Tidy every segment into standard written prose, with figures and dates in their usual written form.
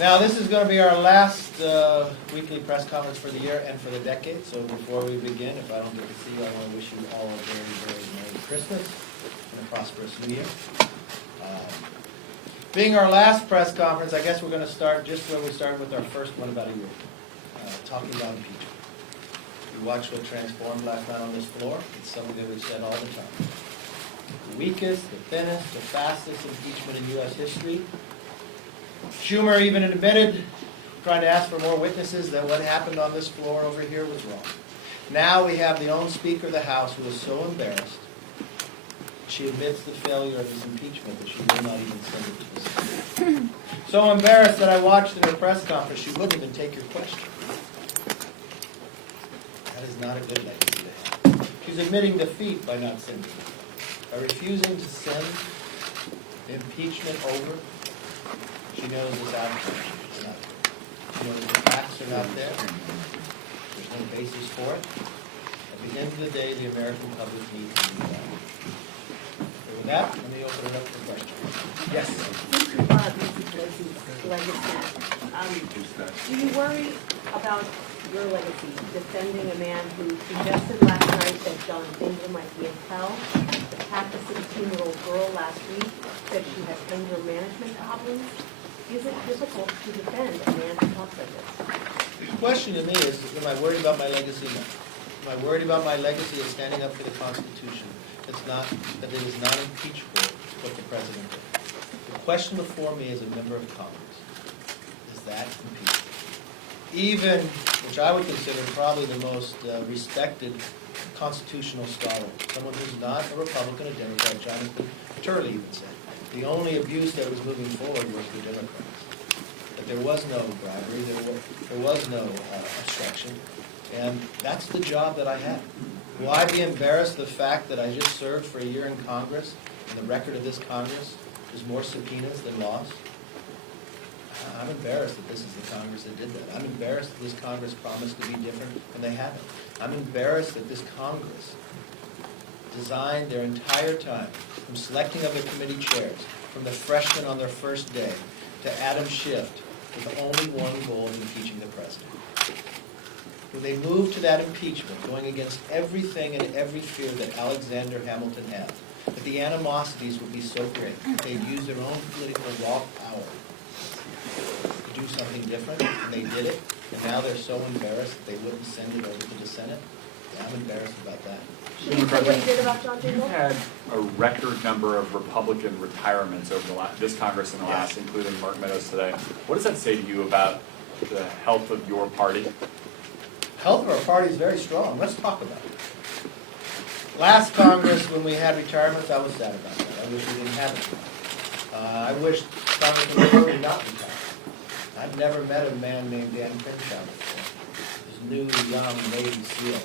Now, this is going to be our last weekly press conference for the year and for the decade. So before we begin, if I don't get to see you, I want to wish you all a very, very Merry Christmas and a prosperous New Year. Being our last press conference, I guess we're going to start just where we started with our first one about a year, talking about impeachment. You watched what transformed last night on this floor. It's something that we've said all the time. The weakest, the thinnest, the fastest impeachment in U.S. history. Schumer even admitted, trying to ask for more witnesses, that what happened on this floor over here was wrong. Now we have the own Speaker of the House who is so embarrassed, she admits the failure of his impeachment that she will not even send it to the Senate. So embarrassed that I watched in her press conference, she wouldn't even take your question. That is not a good legacy to have. She's admitting defeat by not sending it. By refusing to send the impeachment over, she knows this outcome is not good. She knows the facts are not there. There's no basis for it. At the end of the day, the American public needs to be done. So with that, let me open it up for questions. Yes? Do you worry about your legacy, defending a man who suggested last night that John Dinger might be in hell, attacked a 16-year-old girl last week, said she had anger management problems? Is it difficult to defend a man who talks like this? The question to me is, am I worried about my legacy? No. Am I worried about my legacy of standing up for the Constitution? That it is not impeachable what the President did. The question before me as a member of Congress, is that impeachable? Even, which I would consider probably the most respected constitutional scholar, someone who's not a Republican, a Democrat, Jonathan Turley even said, the only abuse that was moving forward was the Democrats. That there was no bribery, there was no obstruction, and that's the job that I have. Will I be embarrassed the fact that I just served for a year in Congress, and the record of this Congress is more subpoenas than laws? I'm embarrassed that this is the Congress that did that. I'm embarrassed that this Congress promised to be different, and they haven't. I'm embarrassed that this Congress designed their entire time, from selecting of the committee chairs, from the freshmen on their first day, to Adam Schiff, with only one goal of impeaching the president. When they moved to that impeachment, going against everything and every fear that Alexander Hamilton had, that the animosities would be so great, that they'd use their own political raw power to do something different, and they did it, and now they're so embarrassed that they wouldn't send it over to the Senate. Yeah, I'm embarrassed about that. Should you say what he did about John Dinger? You've had a record number of Republican retirements over this Congress in the last, including Mark Meadows today. What does that say to you about the health of your party? Health of our party is very strong. Let's talk about it. Last Congress, when we had retirements, I was sad about that. I wish we didn't have it. I wish Congressman Moore would not retire. I've never met a man named Dan Crenshaw before. This new, young Navy SEAL,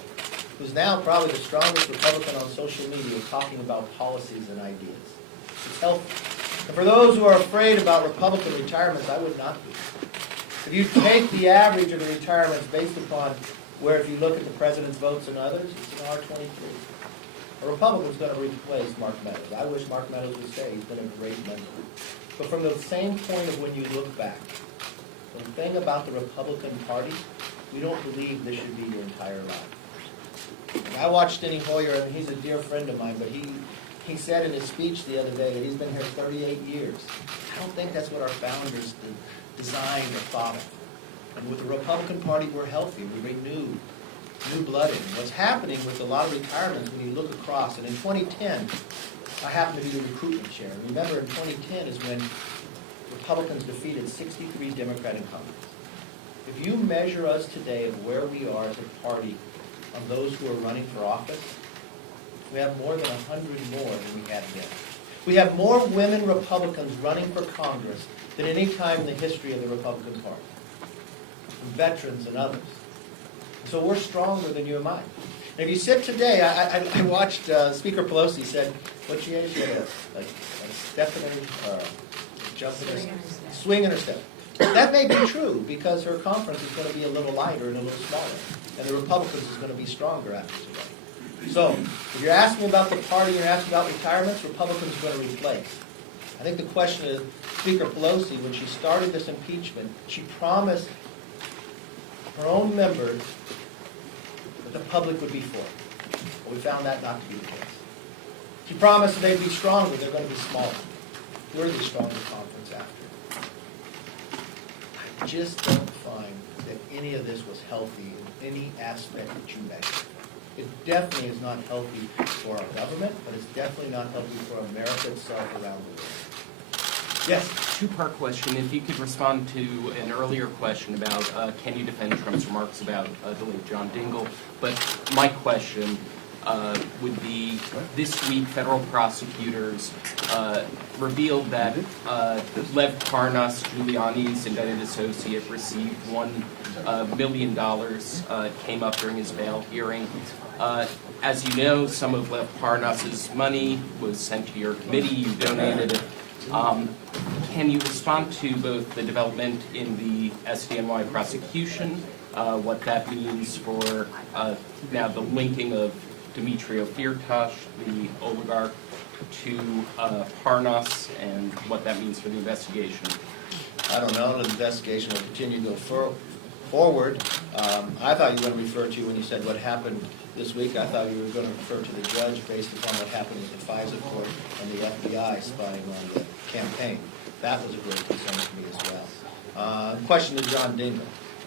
who's now probably the strongest Republican on social media talking about policies and ideas. It's healthy. And for those who are afraid about Republican retirements, I would not be. If you take the average of the retirements based upon where, if you look at the president's votes and others, it's an R23. A Republican's going to replace Mark Meadows. I wish Mark Meadows would stay. He's been a great member. But from the same point of when you look back, the thing about the Republican Party, we don't believe this should be your entire life. And I watched Steny Hoyer, and he's a dear friend of mine, but he said in his speech the other day that he's been here 38 years. I don't think that's what our founders designed or thought of. And with the Republican Party, we're healthy. We renew, new blood in. What's happening with a lot of retirements when you look across, and in 2010, I happened to be the recruitment chair. Remember, in 2010 is when Republicans defeated 63 Democratic Congress. If you measure us today of where we are as a party on those who are running for office, we have more than 100 more than we had then. We have more women Republicans running for Congress than any time in the history of the Republican Party, from veterans and others. So we're stronger than you and I. And if you sit today, I watched Speaker Pelosi said, what she had, like a step in her, jump in her, swing in her step. That may be true because her conference is going to be a little lighter and a little smaller, and the Republicans is going to be stronger after today. So, if you're asking about the party, you're asking about retirements, Republicans are going to replace. I think the question is, Speaker Pelosi, when she started this impeachment, she promised her own members that the public would be for it. But we found that not to be the case. She promised that they'd be stronger, they're going to be smaller. We're the stronger conference after. I just don't find that any of this was healthy in any aspect that you measure. It definitely is not healthy for our government, but it's definitely not healthy for America itself around the world. Yes? Two-part question. If you could respond to an earlier question about can you defend Trump's remarks about the late John Dingell. But my question would be, this week federal prosecutors revealed that Lev Parnas, Giuliani's indicted associate, received $1 million, came up during his bail hearing. As you know, some of Lev Parnas's money was sent to your committee, you donated it. Can you respond to both the development in the SDNY prosecution, what that means for now the linking of Dmitry Firtash, the oligarch, to Parnas, and what that means for the investigation? I don't know. The investigation will continue to go forward. I thought you were going to refer to, when you said what happened this week, I thought you were going to refer to the judge based upon what happened with the FISA court and the FBI spying on the campaign. That was a great concern to me as well. Question to John Dingell.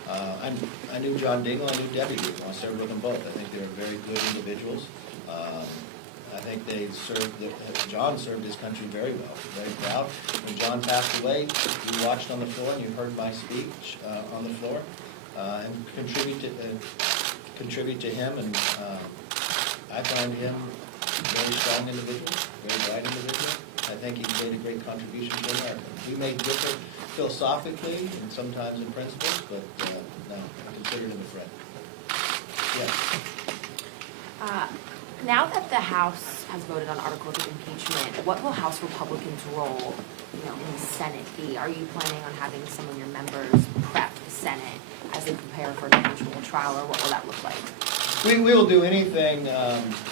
I knew John Dingell, I knew Debbie Dingell. I served with them both. I think they were very good individuals. I think they served, John served his country very well. Very proud. When John passed away, you watched on the floor and you heard my speech on the floor, and contribute to him. And I find him a very strong individual, very bright individual. I think he made a great contribution to America. We may differ philosophically and sometimes in principles, but no, I consider him a friend. Yes. Now that the House has voted on articles of impeachment, what will House Republicans' role, in the Senate be? Are you planning on having some of your members prep the Senate as they prepare for an eventual trial, or what will that look like? We will do anything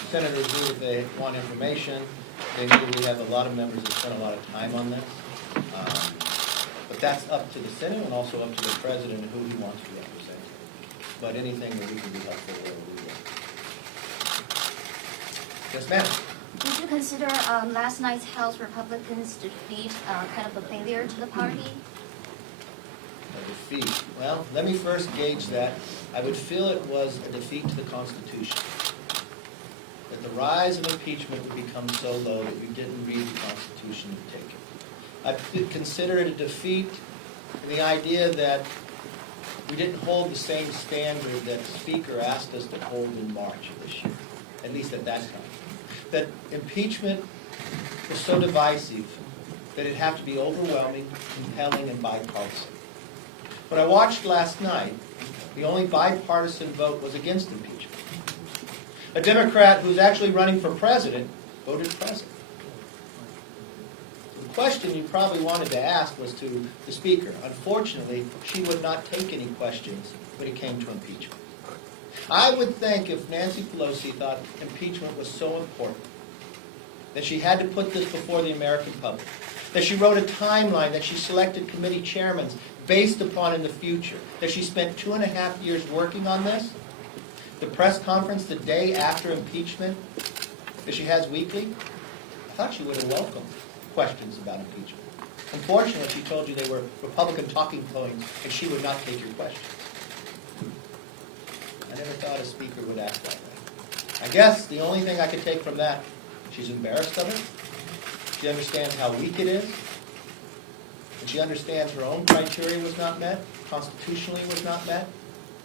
senators do if they want information. They know we have a lot of members that spend a lot of time on this. But that's up to the Senate and also up to the President and who he wants to represent. But anything that we can be helpful with, we will. Yes, ma'am. Would you consider last night's House Republicans' defeat kind of a failure to the party? A defeat. Well, let me first gauge that. I would feel it was a defeat to the Constitution. That the rise of impeachment would become so low that you didn't read the Constitution to take it. I consider it a defeat in the idea that we didn't hold the same standard that the Speaker asked us to hold in March of this year, at least at that time. That impeachment was so divisive that it'd have to be overwhelming, compelling, and bipartisan. When I watched last night, the only bipartisan vote was against impeachment. A Democrat who's actually running for president voted president. The question you probably wanted to ask was to the Speaker. Unfortunately, she would not take any questions when it came to impeachment. I would think if Nancy Pelosi thought impeachment was so important, that she had to put this before the American public, that she wrote a timeline, that she selected committee chairmen based upon in the future, that she spent 2.5 years working on this, the press conference the day after impeachment that she has weekly, I thought she would have welcomed questions about impeachment. Unfortunately, she told you they were Republican talking points and she would not take your questions. I never thought a speaker would act that way. I guess the only thing I could take from that, she's embarrassed of it. She understands how weak it is. And she understands her own criteria was not met, constitutionally was not met.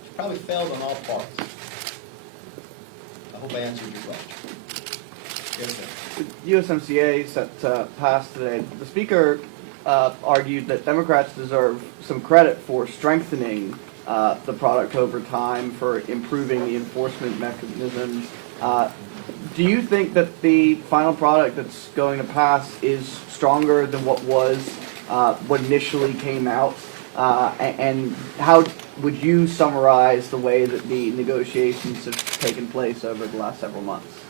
She probably failed on all parts. I hope I answered your question. Yes, sir. The USMCA set to pass today. The Speaker argued that Democrats deserve some credit for strengthening the product over time, for improving the enforcement mechanisms. Do you think that the final product that's going to pass is stronger than what was what initially came out? And how would you summarize the way that the negotiations have taken place over the last several months?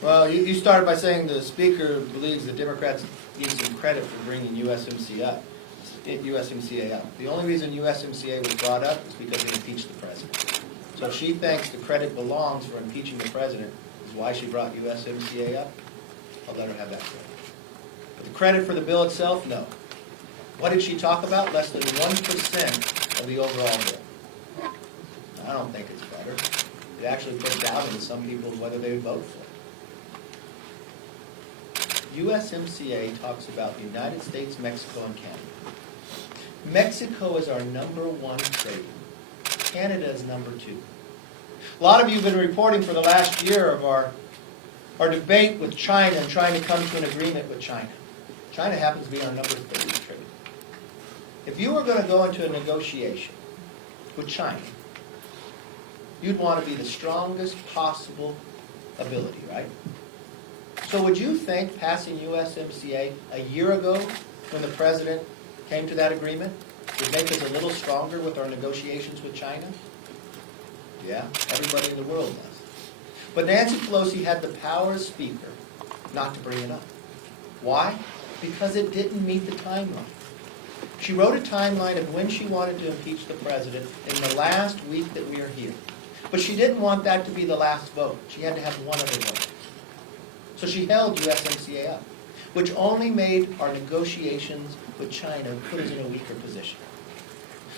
Well, you started by saying the speaker believes the Democrats need some credit for bringing USMCA up. The only reason USMCA was brought up is because they impeached the president. So if she thinks the credit belongs for impeaching the president is why she brought USMCA up, I'll let her have that credit. But the credit for the bill itself, no. What did she talk about? Less than 1% of the overall bill. I don't think it's better. It actually puts doubt into some people whether they would vote for it. USMCA talks about the United States, Mexico, and Canada. Mexico is our #1 trade. Canada is #2. A lot of you have been reporting for the last year of our debate with China and trying to come to an agreement with China. China happens to be our #3 trade. If you were going to go into a negotiation with China, you'd want to be the strongest possible ability, right? So would you think passing USMCA a year ago when the president came to that agreement would make us a little stronger with our negotiations with China? Yeah, everybody in the world does. But Nancy Pelosi had the power as Speaker not to bring it up. Why? Because it didn't meet the timeline. She wrote a timeline of when she wanted to impeach the president in the last week that we are here. But she didn't want that to be the last vote. She had to have one other vote. So she held USMCA up, which only made our negotiations with China put us in a weaker position.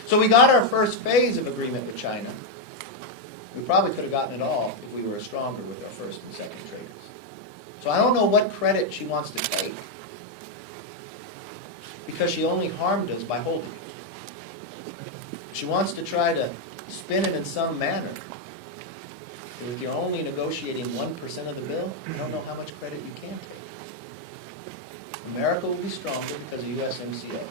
So we got our first phase of agreement with China. We probably could have gotten it all if we were stronger with our first and second traders. So I don't know what credit she wants to take, because she only harmed us by holding it. She wants to try to spin it in some manner. If you're only negotiating 1% of the bill, I don't know how much credit you can take. America will be stronger because of USMCA.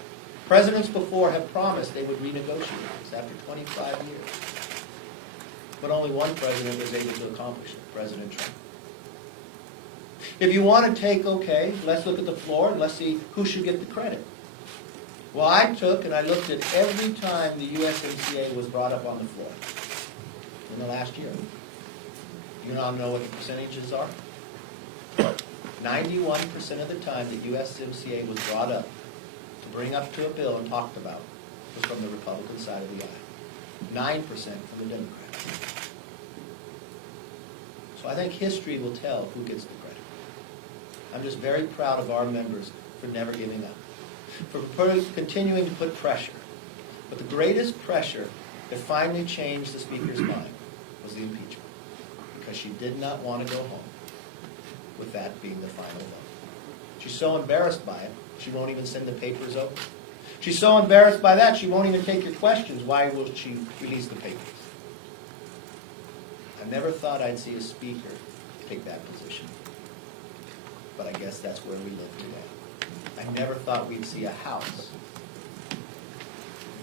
Presidents before have promised they would renegotiate this after 25 years. But only one president was able to accomplish it, President Trump. If you want to take, okay, let's look at the floor and let's see who should get the credit. Well, I took and I looked at every time the USMCA was brought up on the floor in the last year. You now know what the percentages are? 91% of the time that USMCA was brought up to bring up to a bill and talked about was from the Republican side of the aisle. 9% from the Democrats. So I think history will tell who gets the credit. I'm just very proud of our members for never giving up, for continuing to put pressure. But the greatest pressure that finally changed the Speaker's mind was the impeachment, because she did not want to go home with that being the final vote. She's so embarrassed by it, she won't even send the papers over. She's so embarrassed by that, she won't even take your questions. Why will she release the papers? I never thought I'd see a Speaker take that position, but I guess that's where we live today. I never thought we'd see a House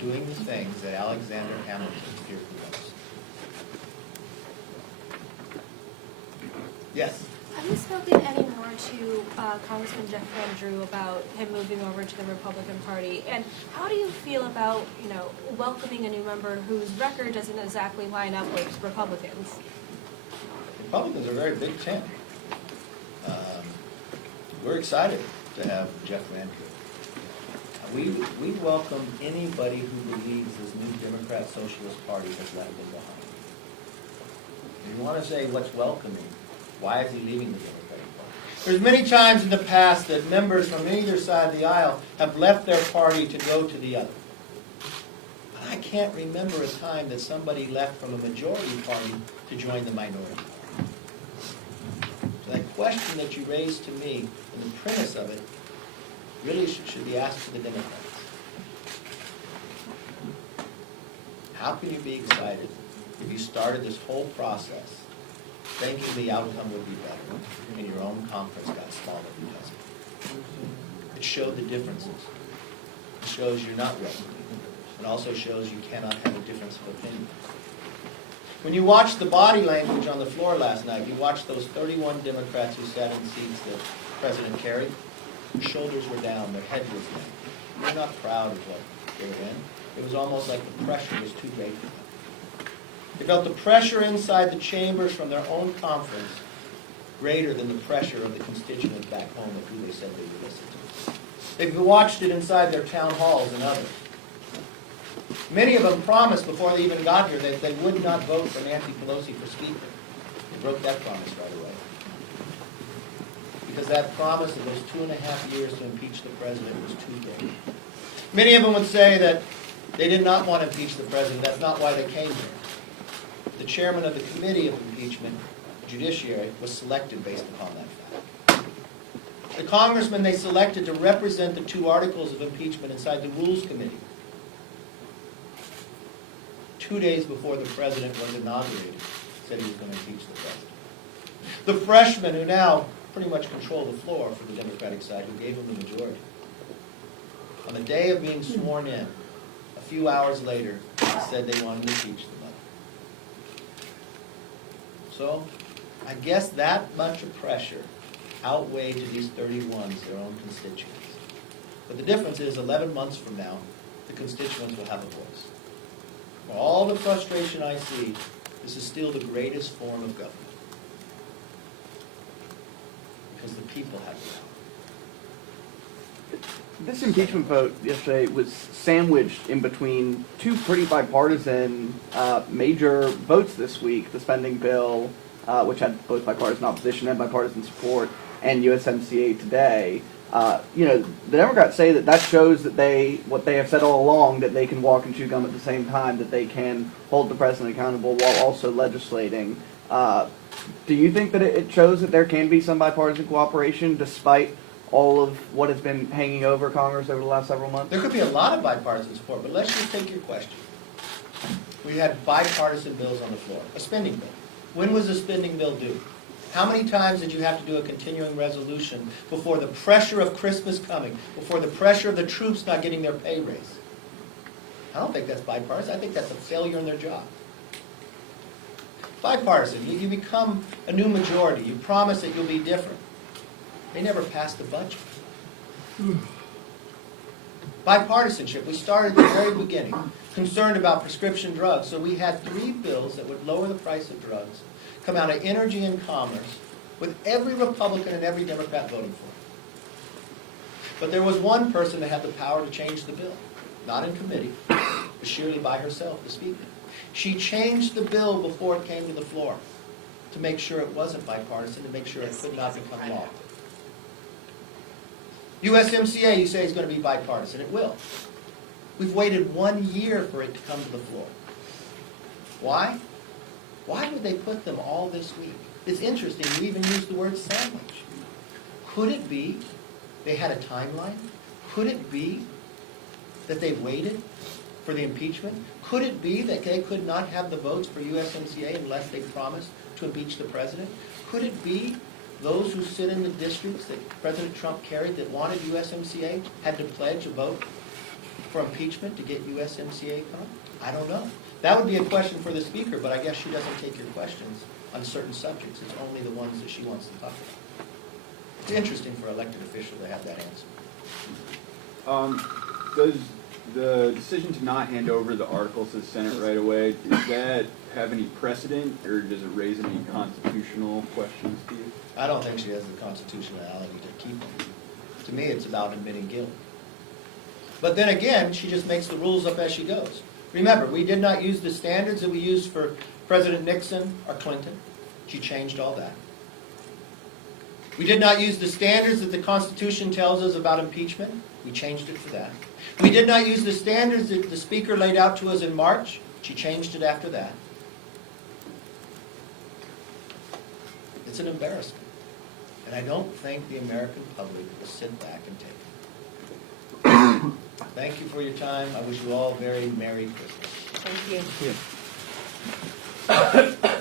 doing the things that Alexander Hamilton feared the most. Yes? Have you spoken any more to Congressman Jeff Van Drew about him moving over to the Republican Party? And how do you feel about, welcoming a new member whose record doesn't exactly line up with Republicans? Republicans are very big tent. We're excited to have Jeff Van Drew. We welcome anybody who believes this new Democrat Socialist Party has left him behind. If you want to say what's welcoming, why is he leaving the Democratic Party? There's many times in the past that members from either side of the aisle have left their party to go to the other. But I can't remember a time that somebody left from a majority party to join the minority party. So that question that you raised to me, and the premise of it, really should be asked to the Democrats. How can you be excited if you started this whole process thinking the outcome would be better, and your own conference got smaller because of it? It showed the differences. It shows you're not ready. It also shows you cannot have a difference of opinion. When you watched the body language on the floor last night, you watched those 31 Democrats who sat in seats that President carried. Their shoulders were down, their head was down. They're not proud of what they were in. It was almost like the pressure was too great for them. They felt the pressure inside the chambers from their own conference greater than the pressure of the constituents back home of who they said they would listen to. They've watched it inside their town halls and others. Many of them promised before they even got here that they would not vote for Nancy Pelosi for Speaker. They broke that promise right away. Because that promise of those 2.5 years to impeach the president was too big. Many of them would say that they did not want to impeach the president. That's not why they came here. The chairman of the committee of impeachment, judiciary, was selected based upon that fact. The congressman they selected to represent the 2 articles of impeachment inside the Rules Committee 2 days before the president was inaugurated, said he was going to impeach the president. The freshmen who now pretty much control the floor for the Democratic side, who gave him the majority, on the day of being sworn in, a few hours later, said they wanted to impeach the mother. So, I guess that much of pressure outweighed to these 31s their own constituents. But the difference is 11 months from now, the constituents will have a voice. For all the frustration I see, this is still the greatest form of government. Because the people have the power. This impeachment vote yesterday was sandwiched in between 2 pretty bipartisan major votes this week: the spending bill, which had both bipartisan opposition and bipartisan support, and USMCA today. The Democrats say that shows that what they have said all along, that they can walk and chew gum at the same time, that they can hold the president accountable while also legislating. Do you think that it shows that there can be some bipartisan cooperation despite all of what has been hanging over Congress over the last several months? There could be a lot of bipartisan support, but let's just take your question. We had bipartisan bills on the floor. A spending bill. When was a spending bill due? How many times did you have to do a continuing resolution before the pressure of Christmas coming, before the pressure of the troops not getting their pay raise? I don't think that's bipartisan. I think that's a failure in their job. Bipartisan. You become a new majority. You promise that you'll be different. They never passed the budget. Bipartisanship. We started at the very beginning, concerned about prescription drugs. So we had 3 bills that would lower the price of drugs, come out of energy and commerce, with every Republican and every Democrat voting for it. But there was one person that had the power to change the bill, not in committee, but surely by herself, the Speaker. She changed the bill before it came to the floor to make sure it wasn't bipartisan, to make sure it could not become law. USMCA, you say, is going to be bipartisan. It will. We've waited 1 year for it to come to the floor. Why? Why would they put them all this week? It's interesting, you even used the word sandwich. Could it be they had a timeline? Could it be that they waited for the impeachment? Could it be that they could not have the votes for USMCA unless they promised to impeach the president? Could it be those who sit in the districts that President Trump carried that wanted USMCA had to pledge a vote for impeachment to get USMCA done? I don't know. That would be a question for the Speaker, but I guess she doesn't take your questions on certain subjects. It's only the ones that she wants to talk about. It's interesting for an elected official to have that answer. Does the decision to not hand over the articles to the Senate right away, does that have any precedent, or does it raise any constitutional questions to you? I don't think she has the constitutionality to keep them. To me, it's about admitting guilt. But then again, she just makes the rules up as she goes. Remember, we did not use the standards that we used for President Nixon or Clinton. She changed all that. We did not use the standards that the Constitution tells us about impeachment. We changed it for that. We did not use the standards that the Speaker laid out to us in March. She changed it after that. It's an embarrassment. And I don't think the American public will sit back and take it. Thank you for your time. I wish you all a very Merry Christmas. Thank you.